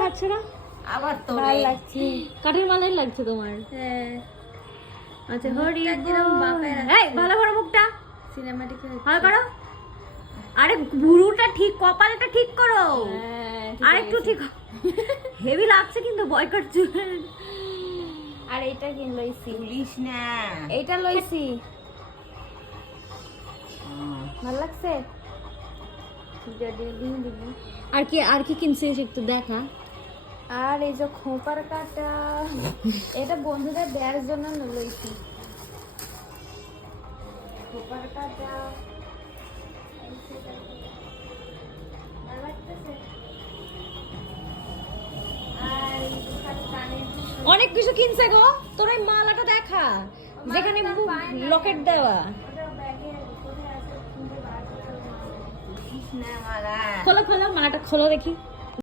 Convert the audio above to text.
হাত ছড়া আবার তো ভালো লাগছে। কাঠের মালাই লাগছে তোমার। হ্যাঁ আচ্ছা হরি কিরম বাঁকায় রাখছে। এই ভালো করো মুখটা, সিনেমাটিক ভালো করো। আরে ভুরুটা ঠিক, কপালটা ঠিক করো। আর একটু ঠিক হেভি লাগছে কিন্তু বয়কট চুল। আর এইটা কিন লইছি, তুলিস না। এইটা লইছি, ভালো লাগছে। আর কি কিনছিস একটু দেখা। আর এই যে খোপার কাটা, এটা বন্ধুদের দেওয়ার জন্য লইছি। খোপার কাটা ভালো লাগতেছে। আর এই যে খালি কানের দুল। অনেক কিছু কিনছে গো, তোর ওই মালাটা দেখা যেখানে লকেট দেওয়া। ওটা ব্যাগে কোথায় আছে খুঁজে বার করতে হবে। তুলিস না মালা। খোলো খোলো মালাটা খোলো দেখি।